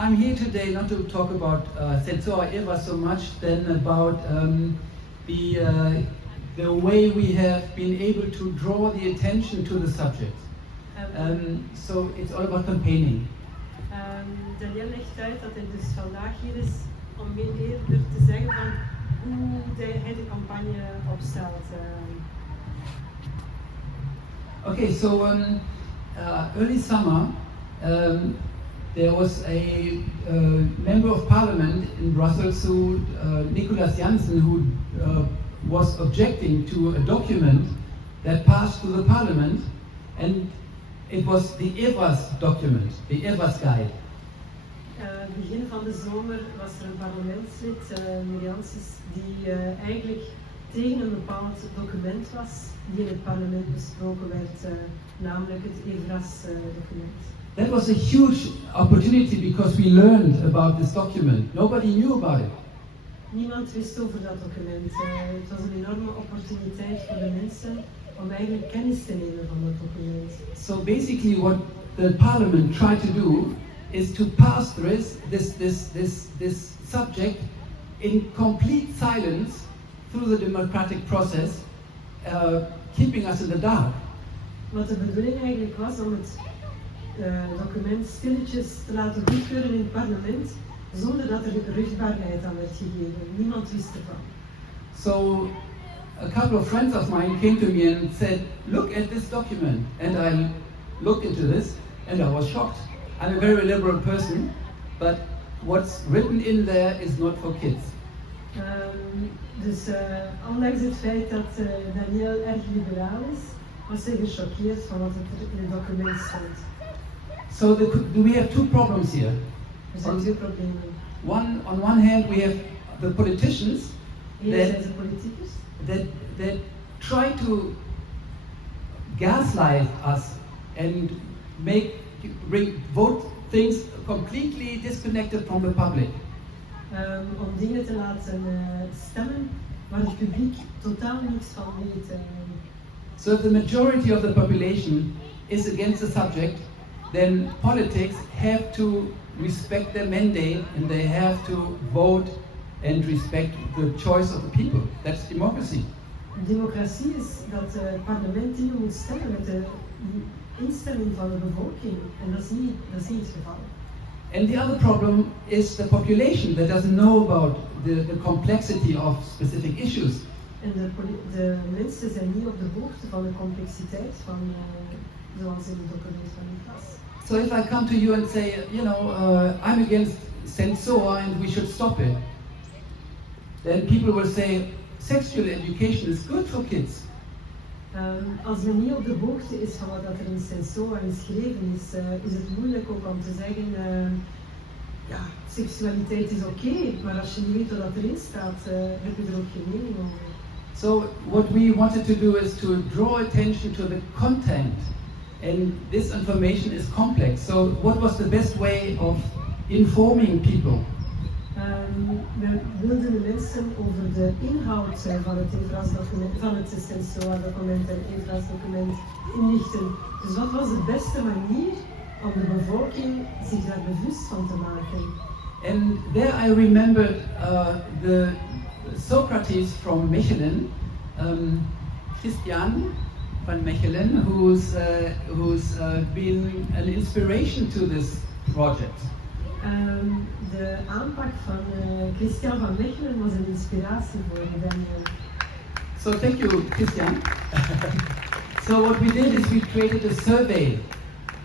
I'm here today not to talk about Sensoa so much than about the way we have been able to draw the attention to the subject. So it's all about campaigning. Daniel legt uit dat hij dus vandaag hier is om eerder te zeggen van hoe hij de campagne opstelt. Okay, so early summer, there was a member of parliament in Brussels, Nicolas Janssen, who was objecting to a document that passed through the parliament, and it was the EVAS document, the EVAS guide. Begin van de zomer was er een parlementslid, meneer Janssens, die eigenlijk tegen een bepaald document was die in het parlement besproken werd, namelijk het EVAS-document. That was a huge opportunity because we learned about this document. Nobody knew about it. Niemand wist over dat document. Het was een enorme opportuniteit voor de mensen om eigenlijk kennis te nemen van dat document. So basically what the parliament tried to do is to pass through this subject in complete silence through the democratic process, keeping us in the dark. Wat de bedoeling eigenlijk was om het document stilletjes te laten goedkeuren in het parlement, zonder dat er ruchtbaarheid aan werd gegeven. Niemand wist ervan. So a couple of friends of mine came to me and said, "Look at this document." And I looked into this and I was shocked. I'm a very liberal person, but what's written in there is not for kids. Ondanks het feit dat Daniel erg liberaal is, was hij gechoqueerd van wat er in het document stond. So we have two problems here. Er zijn twee problemen. On one hand, we have the politicians that try to gaslight us and vote things completely disconnected from the public. Om dingen te laten stemmen waar het publiek totaal niets van weet. So if the majority of the population is against the subject, then politics have to respect their mandate and they have to vote and respect the choice of the people. That's democracy. Democratie is dat het parlement dingen moet stemmen met de instemming van de bevolking. En dat is niet het geval. And the other problem is the population that doesn't know about the complexity of specific issues. En de mensen zijn niet op de hoogte van de complexiteit van zoals in het document van EVAS. So if I come to you and say, I'm against Sensoa and we should stop it, then people will say, sexual education is good for kids. Als men niet op de hoogte is van wat er in Sensoa geschreven is het moeilijk ook om te zeggen, seksualiteit is oké, maar als je niet weet wat erin staat, heb je er ook geen mening over. So what we wanted to do is to draw attention to the content, and this information is complex. So what was the best way of informing people? We wilden de mensen over de inhoud van het EVAS-document, van het Sensoa-document en EVAS-document inlichten. Dus wat was de beste manier om de bevolking zich daar bewust van te maken? And there I remembered the Socrates from Mechelen, Christian van Mechelen, who's been an inspiration to this project. De aanpak van Christian van Mechelen was een inspiratie voor Daniel. So thank you, Christian. So what we did is we created a survey.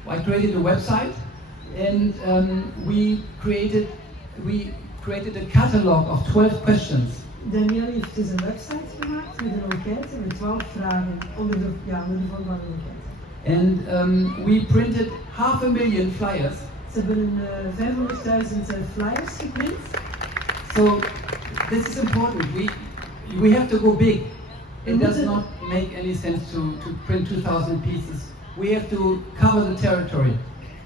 I created a website, and we created a catalog of 12 questions. Daniel heeft dus een website gemaakt met een enquête met 12 vragen onder de vorm van een enquête. And we printed 500,000 flyers. Ze hebben 500.000 flyers geprint. So this is important. We have to go big. It does not make any sense to print 2,000 pieces. We have to cover the territory.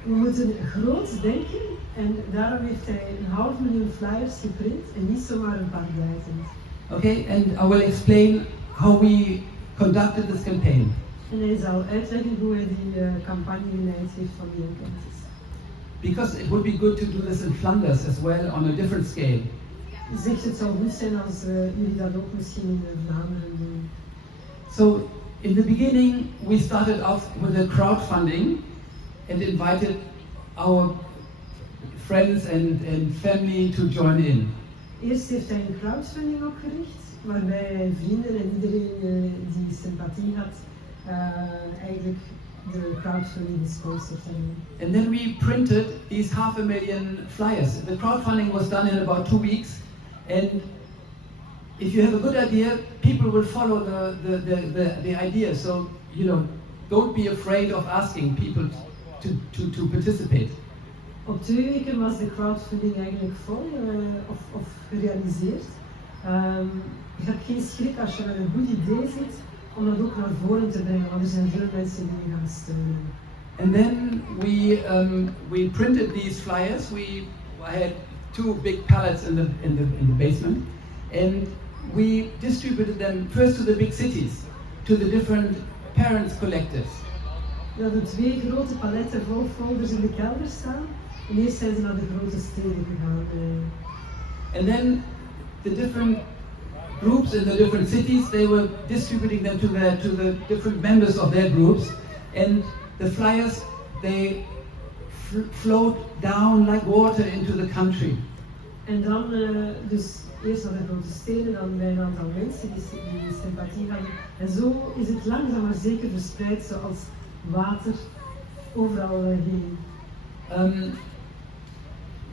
We moeten groot denken en daarom heeft hij 500,000 flyers geprint en niet zomaar een paar duizend. Okay, and I will explain how we conducted this campaign. En hij zal uitleggen hoe hij die campagne geleid heeft van die enquêtes. because it would be good to do this in Flanders as well on a different scale. Zegt het zou goed zijn als jullie dat ook misschien in Vlaanderen doen. So in the beginning we started off with a crowdfunding and invited our friends and family to join in. Eerst heeft hij een crowdfunding opgericht, waarbij hij vrienden en iedereen die sympathie had, eigenlijk de crowdfunding gesponsord hebben. And then we printed these 500,000 flyers. The crowdfunding was done in about 2 weeks, and if you have a good idea, people will follow the idea. So, you know, don't be afraid of asking people to participate. Op 2 weken was de crowdfunding eigenlijk vol of gerealiseerd. Je hebt geen schrik als je met een goed idee zit om dat ook naar voren te brengen, want er zijn veel mensen die je gaan steunen. And then we printed these flyers. I had 2 big pallets in the basement, and we distributed them first to the big cities, to the different parents collectives. We hadden 2 grote paletten vol folders in de kelder staan. En eerst zijn ze naar de grote steden gegaan. And then the different groups in the different cities, they were distributing them to the different members of their groups, and the flyers, they flowed down like water into the country. En dan dus eerst naar de grote steden, dan bij een aantal mensen die sympathie hadden. En zo is het langzaam maar zeker verspreid zoals water overal heen.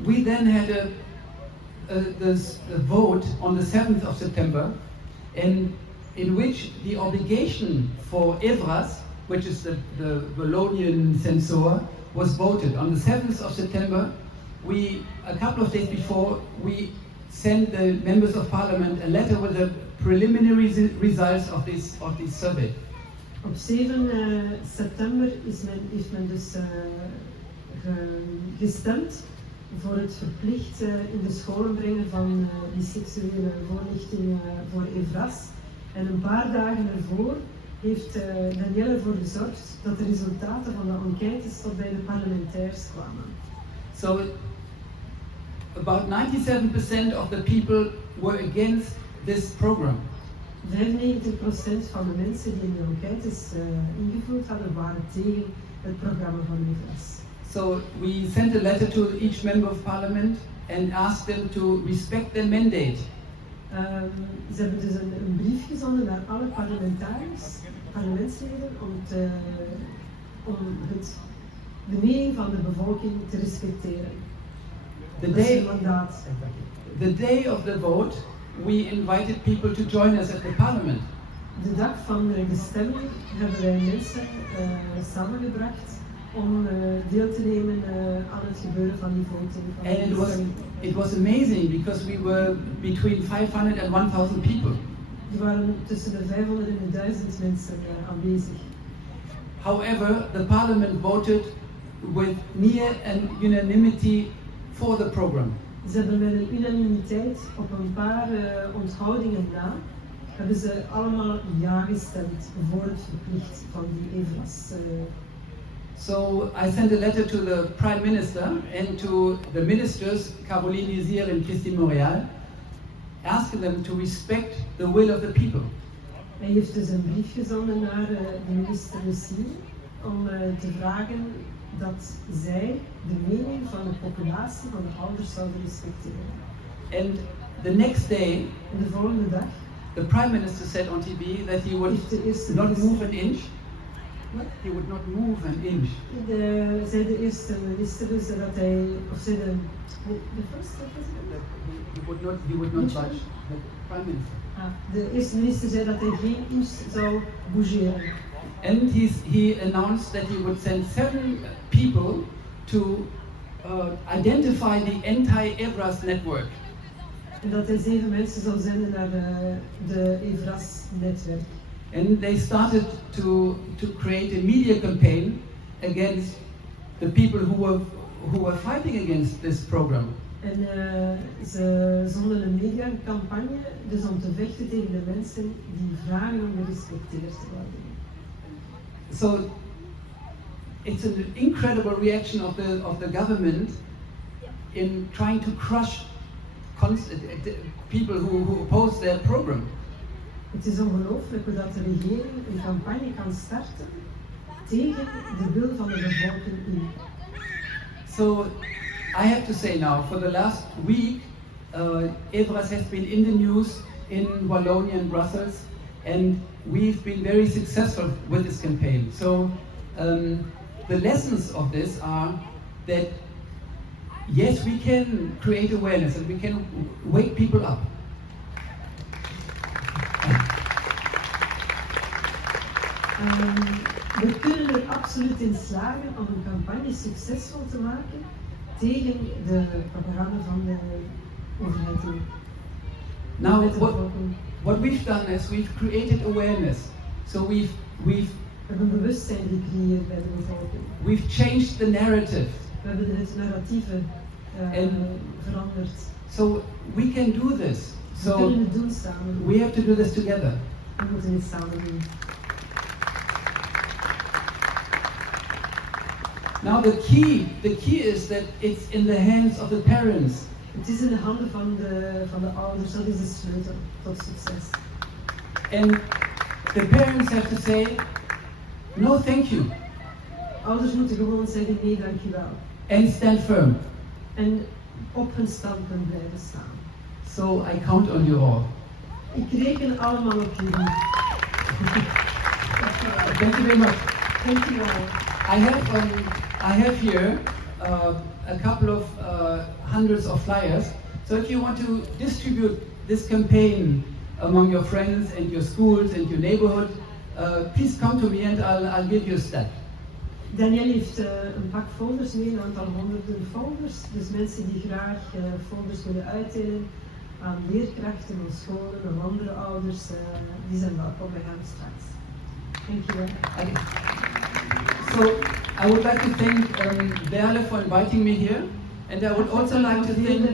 We then had a vote on the 7th of September, in which the obligation for EVRAS, which is the Wallonian Sensoa, was voted. On the 7th of September, a couple of days before, we sent the members of parliament a letter with the preliminary results of this survey. Op 7 september heeft men dus gestemd voor het verplicht in de scholen brengen van die seksuele voorlichting voor EVRAS. En een paar dagen ervoor heeft Danielle ervoor gezorgd dat de resultaten van de enquêtes tot bij de parlementairs kwamen. So about 97% of the people were against this program. 95% van de mensen die in de enquêtes ingevuld hadden waren tegen het programma van EVRAS. So we sent a letter to each member of parliament and asked them to respect their mandate. Ze hebben dus een brief gezonden naar alle parlementsleden om de mening van de bevolking te respecteren. The day of the vote, we invited people to join us at the parliament. De dag van de stemming hebben wij mensen samengebracht om deel te nemen aan het gebeuren van die voting. And it was amazing because we were between 500 and 1,000 people. Er waren tussen de 500 en de 1000 mensen aanwezig. However, the parliament voted with near an unanimity for the program. Ze hebben met een unanimiteit op een paar onthoudingen na, hebben ze allemaal ja gestemd voor het verplicht van die EVRAS. So I sent a letter to the Prime Minister and to the ministers, Caroline Zier and Christine Montréal, asking them to respect the will of the people. Hij heeft dus een brief gezonden naar de minister Zier om te vragen dat zij de mening van de populatie, van de ouders, zouden respecteren. And the next day, en de volgende dag, the Prime Minister said on TV that he would not move an inch. He would not move an inch. Zei de eerste minister dus dat hij, of zei de first president? He would not budge. The Prime Minister. De eerste minister zei dat hij geen inch zou bougeren. And he announced that he would send 7 people to identify the anti-EVRAS network. En dat hij 7 mensen zou zenden naar de EVRAS-netwerk. And they started to create a media campaign against the people who were fighting against this program. En ze zonden een mediacampagne dus om te vechten tegen de mensen die vragen om gerespecteerd te worden. So it's an incredible reaction of the government in trying to crush people who oppose their program. Het is ongelooflijk hoe dat de regering een campagne kan starten tegen de wil van de bevolking in. So I have to say now, for the last week, Evras has been in the news in Wallonia and Brussels, and we've been very successful with this campaign. So the lessons of this are that yes, we can create awareness and we can wake people up. We kunnen er absoluut in slagen om een campagne succesvol te maken tegen de propaganda van de overheid. Now, what we've done is we've created awareness. So we hebben bewustzijn gecreëerd bij de bevolking. We've changed the narrative. We hebben het narratieve veranderd. So we can do this. We kunnen het doen samen. We have to do this together. We moeten het samen doen. Now the key is that it's in the hands of the parents. Het is in de handen van de ouders, dat is de sleutel tot succes. And the parents have to say, no thank you. Ouders moeten gewoon zeggen nee dankjewel. And stand firm. En op hun standpunt blijven staan. So I count on you all. Ik reken allemaal op jullie. Thank you very much. Thank you all. I have here a couple of hundreds of flyers. So if you want to distribute this campaign among your friends and your schools and your neighborhood, please come to me and I'll give you a step. Daniel heeft een pak folders mee, een aantal honderden folders. Dus mensen die graag folders willen uitdelen aan leerkrachten, aan scholen en andere ouders, die zijn welkom bij hem straks. Dankjewel. So I would like to thank Berle for inviting me here, and I would also like to thank.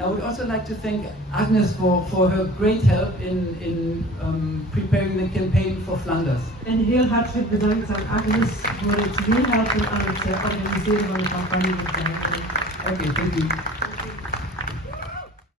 I would also like to thank Agnes for her great help in preparing the campaign for Flanders. En heel hartelijk bedankt aan Agnes voor het meehelpen aan het organiseren van de campagne. Okay, thank you.